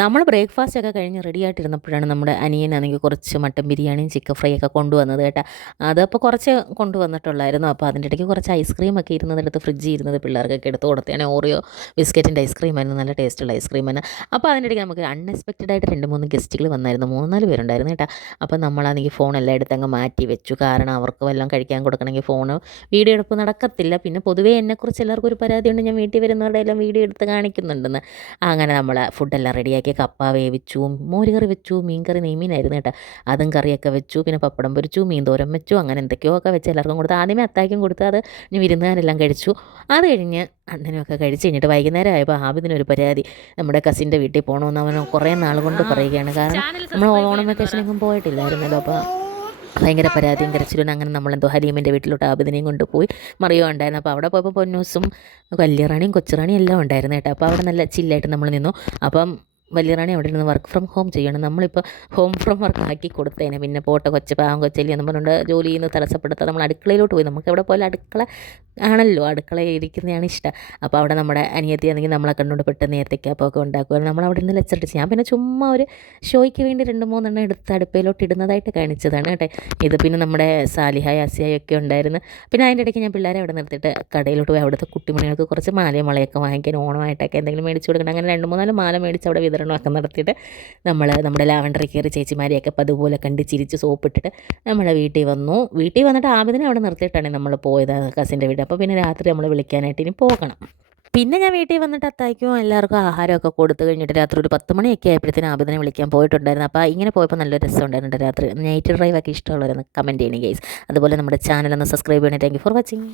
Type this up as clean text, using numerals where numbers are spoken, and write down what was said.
നമ്മൾ ബ്രേക്ക്ഫാസ്റ്റ് ഒക്കെ കഴിഞ്ഞ് റെഡിയായിട്ടിരുന്നപ്പോഴാണ് നമ്മുടെ അനിയനാണെങ്കിൽ കുറച്ച് മട്ടൻ ബിരിയാണിയും ചിക്കൻ ഫ്രൈ ഒക്കെ കൊണ്ടുവന്നത് കേട്ടോ. അതപ്പോൾ കുറച്ച് കൊണ്ടുവന്നിട്ടുള്ളായിരുന്നു. അപ്പോൾ അതിൻ്റെ ഇടയ്ക്ക് കുറച്ച് ഐസ്ക്രീമൊക്കെ ഇരുന്നതെടുത്ത് ഫ്രിഡ്ജിൽ ഇരുന്നത് പിള്ളേർക്കൊക്കെ എടുത്ത് കൊടുത്തതാണ്. ഓറിയോ ബിസ്ക്കറ്റിൻ്റെ ഐസ്ക്രീമായിരുന്നു, നല്ല ടേസ്റ്റുള്ള ഐസ്ക്രീമാണ്. അപ്പോൾ അതിൻ്റെ ഇടയ്ക്ക് നമുക്ക് അൺഎക്സ്പെക്റ്റഡ് ആയിട്ട് 2-3 ഗസ്റ്റുകൾ വന്നായിരുന്നു, 3-4 പേരുണ്ടായിരുന്നു കേട്ടോ. അപ്പോൾ നമ്മളാണെങ്കിൽ ഫോണെല്ലാം എടുത്ത് അങ്ങ് മാറ്റി വെച്ചു. കാരണം അവർക്ക് വല്ലതും കഴിക്കാൻ കൊടുക്കണമെങ്കിൽ ഫോണ് വീഡിയോ എടുപ്പ് നടക്കത്തില്ല. പിന്നെ പൊതുവേ എന്നെക്കുറിച്ച് എല്ലാവർക്കും ഒരു പരാതിയുണ്ട്, ഞാൻ വീട്ടിൽ വരുന്നവരുടെ എല്ലാം വീഡിയോ എടുത്ത് കാണിക്കുന്നുണ്ടെന്ന്. അങ്ങനെ നമ്മൾ ഫുഡെല്ലാം റെഡിയാക്കി കപ്പ വേവിച്ചു, മോരുകറി വെച്ചു, മീൻകറി നെയ്മീനായിരുന്നു കേട്ടോ, അതും കറിയൊക്കെ വെച്ചു. പിന്നെ പപ്പടം പൊരിച്ചു, മീൻ തോരൻ വെച്ചു, അങ്ങനെ എന്തൊക്കെയോ ഒക്കെ വെച്ച് എല്ലാവർക്കും കൊടുത്തു. ആദ്യമേ അത്തായ്ക്കും കൊടുത്ത്, അത് ഇനി വിരുന്നുകാരെല്ലാം കഴിച്ചു. അത് കഴിഞ്ഞ് അണ്ണനുമൊക്കെ കഴിച്ച് കഴിഞ്ഞിട്ട് വൈകുന്നേരം ആയപ്പോൾ ആബിദിനൊരു പരാതി, നമ്മുടെ കസിൻ്റെ വീട്ടിൽ പോകണമെന്ന് അവൻ കുറേ നാൾ കൊണ്ട് പറയുകയാണ്. കാരണം നമ്മൾ ഓണം വെക്കേഷനെങ്ങും പോയിട്ടില്ലായിരുന്നല്ലോ. അപ്പോൾ ഭയങ്കര പരാതിയും കരച്ചിലും. അങ്ങനെ നമ്മളെന്തോ ഹലീമിൻ്റെ വീട്ടിലോട്ട് ആബിദിനെയും കൊണ്ടുപോയി. മറിയോ ഉണ്ടായിരുന്നു. അപ്പോൾ അവിടെ പോയപ്പോൾ പൊന്നൂസും വല്യറാണിയും കൊച്ചുറാണിയും എല്ലാം ഉണ്ടായിരുന്നു കേട്ടോ. അപ്പോൾ അവിടെ നല്ല ചില്ലായിട്ട് നമ്മൾ നിന്നു. അപ്പം വലിയറാണി അവിടെ നിന്ന് വർക്ക് ഫ്രം ഹോം ചെയ്യണം. നമ്മളിപ്പോൾ ഹോം ഫ്രം വർക്ക് ആക്കി കൊടുത്തേനെ. പിന്നെ പോട്ടെ കൊച്ച്, പാവം കൊച്ചല്ലേ എന്ന് പറഞ്ഞുകൊണ്ട് ജോലിയിൽ നിന്ന് തടസ്സപ്പെടുത്താതെ നമ്മൾ അടുക്കളയിലോട്ട് പോയി. നമുക്ക് എവിടെ പോലെ അടുക്കള ആണല്ലോ, അടുക്കളയിൽ ഇരിക്കുന്നതാണ് ഇഷ്ടം. അപ്പോൾ അവിടെ നമ്മുടെ അനിയത്തി ആണെങ്കിൽ നമ്മളെ കണ്ടുകൊണ്ട് പെട്ടെന്ന് ഏത്തയ്ക്കാപ്പമൊക്കെ ഉണ്ടാക്കുമായിരുന്നു. നമ്മളവിടെ നിന്ന് ലെച്ചടിച്ച് ഞാൻ പിന്നെ ചുമ്മാ ഒരു ഷോയ്ക്ക് വേണ്ടി 2-3 എടുത്ത് അടുപ്പയിലോട്ട് ഇടുന്നതായിട്ട് കാണിച്ചതാണ് കേട്ടെ. ഇത് പിന്നെ നമ്മുടെ സാലിഹായ അസിയായൊക്കെ ഉണ്ടായിരുന്നു. പിന്നെ അതിൻ്റെ ഇടയ്ക്ക് ഞാൻ പിള്ളേരെ അവിടെ നിർത്തിയിട്ട് കടയിലോട്ട് പോയി അവിടുത്തെ കുട്ടിമണികൾക്ക് കുറച്ച് മാലയും വളയൊക്കെ വാങ്ങിക്കാൻ, ഓണമായിട്ടൊക്കെ എന്തെങ്കിലും മേടിച്ച് കൊടുക്കണം. അങ്ങനെ 2-3 മാല മേടിച്ച് അവിടെ വിതരണമൊക്കെ നടത്തിയിട്ട് നമ്മൾ നമ്മുടെ ലാവണ്ടറി കയറി ചേച്ചിമാരെയൊക്കെ അപ്പോൾ അതുപോലെ കണ്ട് ചിരിച്ച് സോപ്പിട്ടിട്ട് നമ്മുടെ വീട്ടിൽ വന്നു. വീട്ടിൽ വന്നിട്ട് ആബിദിനെ അവിടെ നിർത്തിയിട്ടാണ് നമ്മൾ പോയത്, കസിൻ്റെ വീട്. അപ്പോൾ പിന്നെ രാത്രി നമ്മൾ വിളിക്കാനായിട്ട് ഇനി പോകണം. പിന്നെ ഞാൻ വീട്ടിൽ വന്നിട്ട് അത്തായ്ക്കും എല്ലാവർക്കും ആഹാരമൊക്കെ കൊടുത്തു കഴിഞ്ഞിട്ട് രാത്രി ഒരു 10 മണിയൊക്കെ ആയപ്പോഴത്തേനും ആബിദിനെ വിളിക്കാൻ പോയിട്ടുണ്ടായിരുന്നു. അപ്പോൾ ഇങ്ങനെ പോയപ്പോൾ നല്ലൊരു രസം ഉണ്ടായിരുന്നു രാത്രി. നൈറ്റ് ഡ്രൈവൊക്കെ ഇഷ്ടമുള്ളവരൊന്ന് കമൻറ്റ് ചെയ്യണേ ഗൈസ്. അതുപോലെ നമ്മുടെ ചാനൽ ഒന്ന് സബ്സ്ക്രൈബ് ചെയ്യണേ. Thank you for watching.